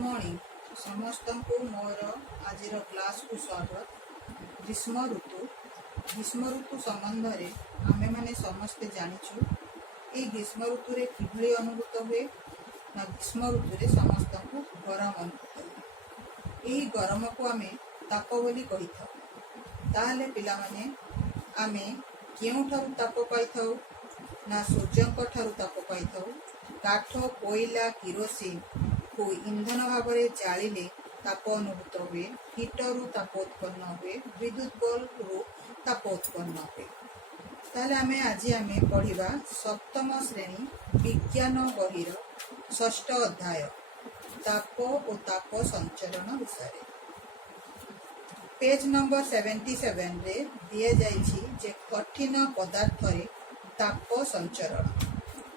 Morning समस्त को मोर आज क्लास को स्वागत। ग्रीष्म ऋतु संबंध में आमे माने समस्ते जानिछु ए ग्रीष्म ऋतु रे किभली अनुभूत हुए ना ग्रीष्म ऋतु रे समस्त को गरम अनुभूत हुए। एही गरम को आमे ताप बोली कहि थाउ। ताहले पिला माने आमे केउ ठारु ताप पाई थाउ ना सूर्यंक ठारु ताप पाई थाउ। काठ कोयला किरोसिन को इंधन भाव में जालिले ताप अनुभूत हुए। हीटर ताप उत्पन्न हुए। विद्युत बल्ब रु ताप उत्पन्न हुए। ताहले आमे पढ़िबा सप्तम श्रेणी विज्ञान बहिर षष्ठ अध्याय ताप और ताप संचरण विषय। पेज नंबर 77 रे दिया जाइछि जे कठिन पदार्थ रे ताप संचरण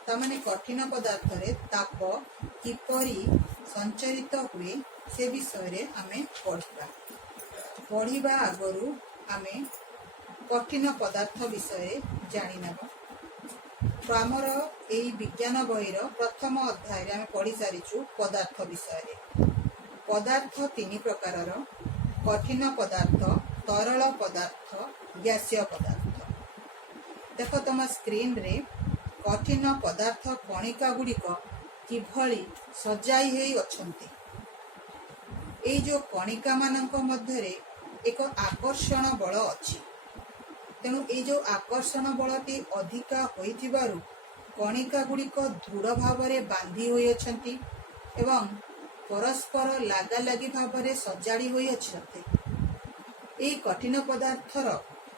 तामाने कठिन पदार्थ रे ताप किपरि संचरित हुए से विषय रे आमे पढ़िबा आगरु आमे कठिन पदार्थ विषय जानि नेबा। तो आमर एई विज्ञान बहिर प्रथम अध्याय रे आमे पढ़ी सारिछु पदार्थ विषय रे। पदार्थ तीन प्रकारर कठिन पदार्थ तरल पदार्थ गैसीय पदार्थ। देख तुम स्क्रीन रे कठिन पदार्थ कणिका गुड़िक किभली सजाई हेई अछंती। एई जो कणिका मानक मध्यरे एक आकर्षण बल अछि। तेणु एई जो आकर्षण बलटी अधिका होइथिबारु कणिका गुड़िक दृढ़ भाव में बांधी होई अछंती एवं परस्पर लागा लागी भाव में सजाड़ी होई अछंती। एई कठिन पदार्थर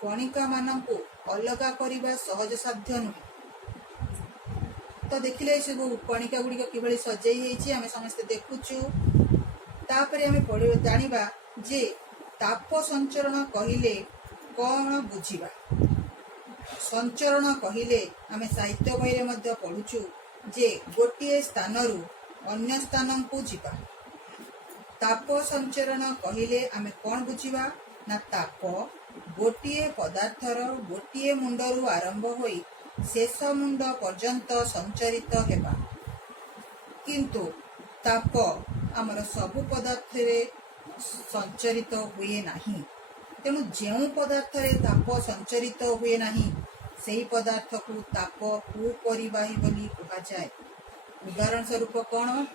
कणिका मानकु अलगा करिबा सहज साध्य नुहे। तो देखिले सब कणिका गुड़िक किभली सजाई हेछि आमे समस्त देखुछु। तापरे आमे पढ़िबा जानिबा जे ताप संचरण कहिले कौन बुझिबा। संचरण कहिले आमे साहित्य बहिरे मध्य पढुछु जे गोटिए स्थानरु अन्य स्थान को जिबा। ताप संचरण कहिले आमे कौन बुझिबा ना ताप गोटिए पदार्थर गोटिए मुंडरू आरंभ होई शेष मुंड पर्यंत संचरित हेबा। किंतु ताप आमर सबु पदार्थ रे संचरित हुए नहीं। तेणु जेउ पदार्थ रे ताप संचरित हुए नहीं सेही पदार्थ को ताप कुपरिबाही बोली कहा जाए। उदाहरण स्वरूप कौन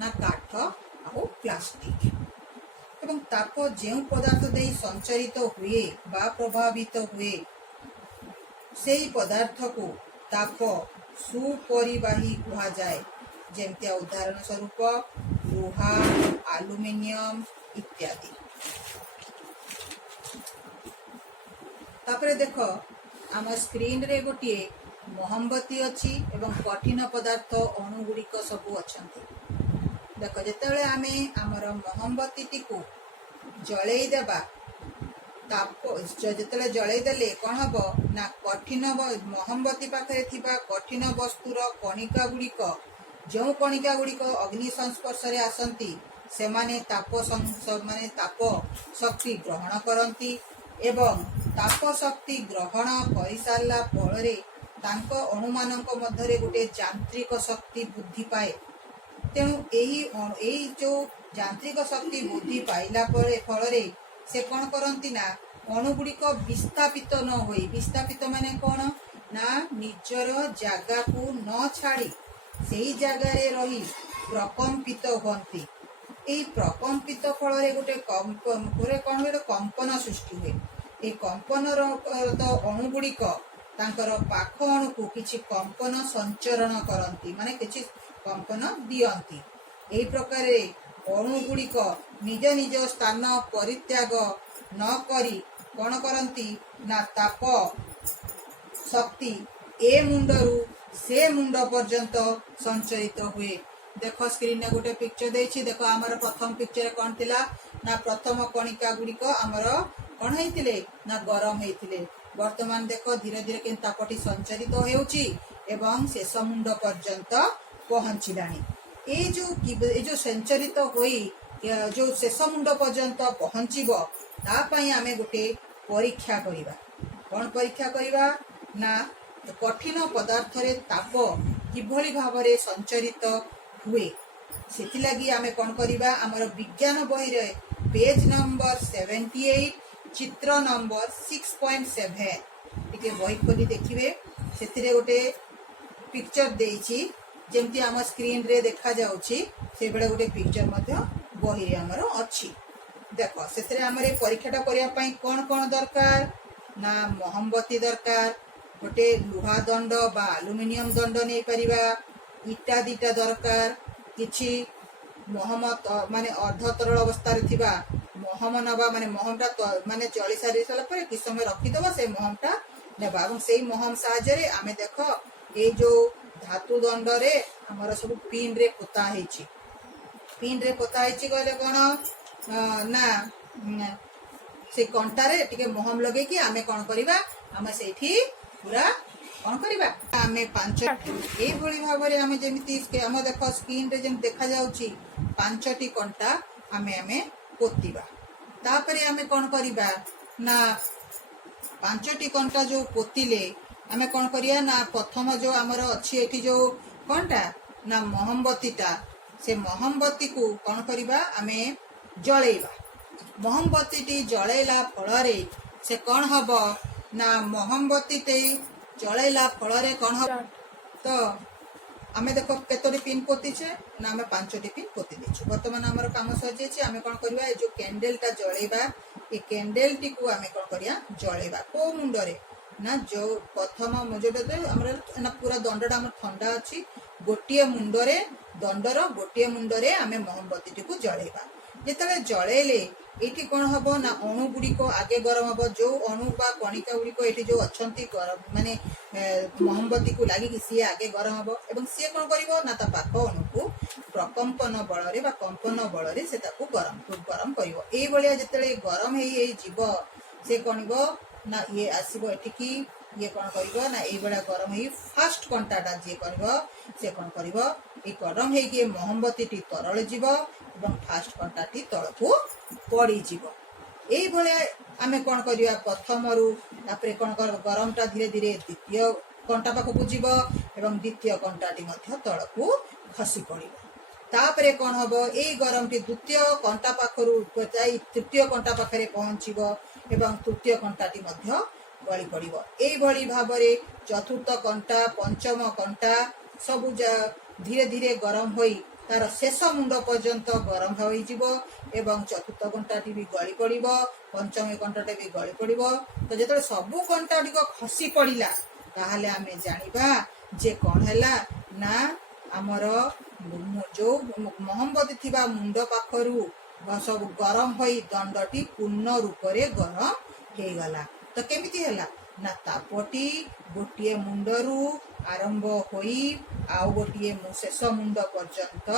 ना काठ और प्लास्टिक। एवं ताप जेउ पदार्थ दे संचरित हुए बा प्रभावित हुए सेही पदार्थ को ताप सुपरिबाही कहा जाए। जेमतिया उदाहरण स्वरूप लुहा एल्युमिनियम इत्यादि। तापरे देख आम स्क्रीन रे गोटे मोहम्बती अच्छी एवं कठिन पदार्थ अणु गुड़िक सबू अच्छी। देख जिते आमे आमर मोहम्बती टी को जलई देबा ताप जिते जलई देले कौन हम ना कठिन मोहम्बती पाखे थिबा कठिन वस्तुर कणिका गुड़िक जो कणिका गुड़िक अग्नि संस्पर्श रे आसंती से माने ताप शक्ति ग्रहण करती एवं ताप शक्ति ग्रहण कर सारा फल अणु मानक मध्य गोटे यांत्रिक शक्ति वृद्धि पाए। तेणु यही जो यांत्रिक शक्ति वृद्धि पाइला फल से कौन करती ना अणु गुड़िक विस्थापित न होई। विस्थापित माने कौन ना निजर जगह को न छाड़ी सेही जगार रही प्रकम्पित होती। यही प्रकम्पित फल गोटे कौन हुए कंपन सृष्टि हुए। ये कंपन अणु गुड़िक तांकर पाख अणु को किछि कंपन संचरण करती माने किछि कंपन दियंती। एही प्रकार अणु गुड़िक निज निज स्थान परित्याग न करी कौन करती ना ताप शक्ति ए मुंडरू से मुंड पर्यंत संचरित हुए। देख स्क्रीन ने गोटे पिक्चर देछि। देखो आमर प्रथम पिक्चर कौन थिला ना प्रथम कणिका गुड़िक आमर कौन हेतिले ना गरम हेतिले। वर्तमान देख धीरे धीरे के तापटी संचरित हेउची एवं शेष मुंड पर्यंत पहुंचिलानी। ए जो संचरित होई जो शेष मुंड पर्यंत पहुंचीबो ता पई आमे गोटे परीक्षा करिबा। कौन परीक्षा करिबा ना कठिन पदार्थ रे ताप किभली भाव में संचरित हुए सेति लगी आमे कोन करिबा हमर विज्ञान बही रे पेज नंबर 78 चित्र नंबर 6.7 टिके बही खोली देखिबे सेतिरे गोटे पिक्चर देइछि जेमती हम स्क्रीन रे देखा जाउछि से बेले गोटे पिक्चर मध्य बही रे हमर अछि देखो सेतिरे हमरे परीक्षाटा करिया पई कोन कोन दरकार ना मोहम्बती दरकार गोटे लुहा दंड बा एल्युमिनियम दंड नै परिबा इटा दिटा दरकार किछि महम माने अर्ध तरल अवस्था रे थिबा महम नबा माने महमटा माने जळी सारी सला पर कि समय रखि दबा से महमटा नेबा এবং সেই महम साहाय्य रे आमे देखो ए जो धातु दंड रे हमर सब पिन रे पोता हेछि कहले कोन ना से कंटा रे टिके महम लगे कि आमे कोन करिबा आमे सेठी पूरा कोन करिबा आमे पांच ए भली भाव रे आमे जेमिति हम देखो स्क्रीन रे जेम देखा जाउची पांचटी कंटा आमे पोतिबा तापरे आमे कोन करिबा ना पांचटी कंटा जो पोतिले आमे कोन करिया ना प्रथम जो हमर अछि एठी जो कंटा ना मोहम्बतीटा से मोहम्बती को कोन करिबा आमे जळेबा मोहम्बतीटी जळेला फळरे से कोन हबो ना मोहम्बतीटे जळेला फळरे कोन हबो तो आमे देखो केतोटी पिन पोती छे ना आमे पांचटी पिन पोती देछु वर्तमान हमर काम सजे छे आमे कोन करबा ए जो कैंडलटा जळेबा ए कैंडलटी को आमे कोन करिया जळेबा को मुंडरे ना जो प्रथम मजोटा दे हमर ना पूरा दंडटा हमर ठंडा अछि गोटिए मुंडरे दंडर गोटिए मुंडरे आमे मोहम्बतीटी को जळेबा जेतले जळेले एठी कोन हबो ना अणु गुडी को आगे गरम हबो जो अणु बा कणिका गुडी को एठी जो अछंती गरम माने मोहम्बती को लागि कि सी आगे गरम हबो एवं सी कोन करिवो ना ता पाखो अणु को प्रकंपन बल रे बा कंपन बल रे से ताको गरम करिवो ए बलिया जेतले गरम हेई जीव से कोनबो ना ये आसीबो एठी की ये कोन करिवो ना ए बडा गरम हेई फर्स्ट कंटाटा जे करिवो से कोन करिवो ए गरम हेई के मोहम्बती टी तरल जीव एवं फास्ट कंटाटी तळको पड़ी जीव एई भले आमे कोन करिया प्रथम रु तापरे कोन गरमटा धीरे धीरे द्वितीय कंटा पाखकु जीव एवं द्वितीय कंटाटी मध्य तळको खसी पड़िबो तापरे कोन हबो एई गरमटी द्वितीय कंटा पाखरु जाई तृतीय कंटा पाखरे पहुंचीबो एवं तृतीय कंटाटी मध्य गळी पड़िबो एई भली भाबरे चतुर्थ कंटा पंचम कंटा सबु धीरे धीरे गरम होई तार शेष मुंड पर्यंत गरम होई जीवो एवं चतुर्थ घंटाटी भी गली पड़िबो पंचम घंटाटे भी गली पड़िबो तो जेतले सबु घंटाटी को खसी पड़िला ताहाले आमे जानिबा जे कोन हैला ना हमर जो मोहम्बती थिबा मुंड पाखरु सब गरम होई दंडटी पूर्ण रूप रे गरम हे गला तो केमिति हैला ना तापटी गोटिए मुंडरू आरंभ होई आउ गोटिए शेष मुंड पर्यंत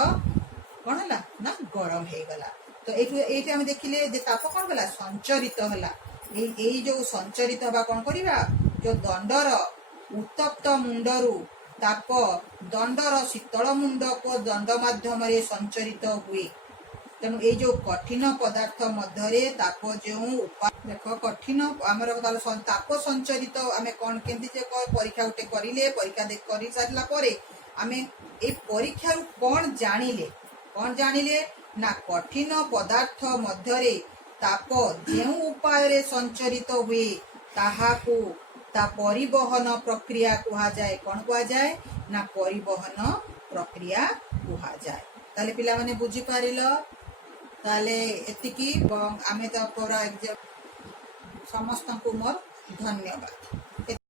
कोन हैला ना गरम हे गला तो एठी हम देखिले जे ताप कोन गला संचरित हला ए जो संचरित बा कोन करिबा जो दंडर उत्तप्त मुंडरू ताप दंडर शीतल मुंड को दंड माध्यम रे संचरित हुए तेणु ये जो कठिन पदार्थ मध्य ताप जो देख कठिन आमर ताप संचरित आम कौन केमती परीक्षा गोटे करें परीक्षा कर सारा आम ए परीक्षा कौन जानिले ना कठिन पदार्थ मध्य ताप जो उपाय संचरित हुए ताहाकू ता परिवहन प्रक्रिया कहा जाए कौन कहा जाए ना परिवहन प्रक्रिया कहा जाए ताले पिला माने बुझी पारिल ताले एतिकी आमे तो पूरा समस्त को मोर धन्यवाद।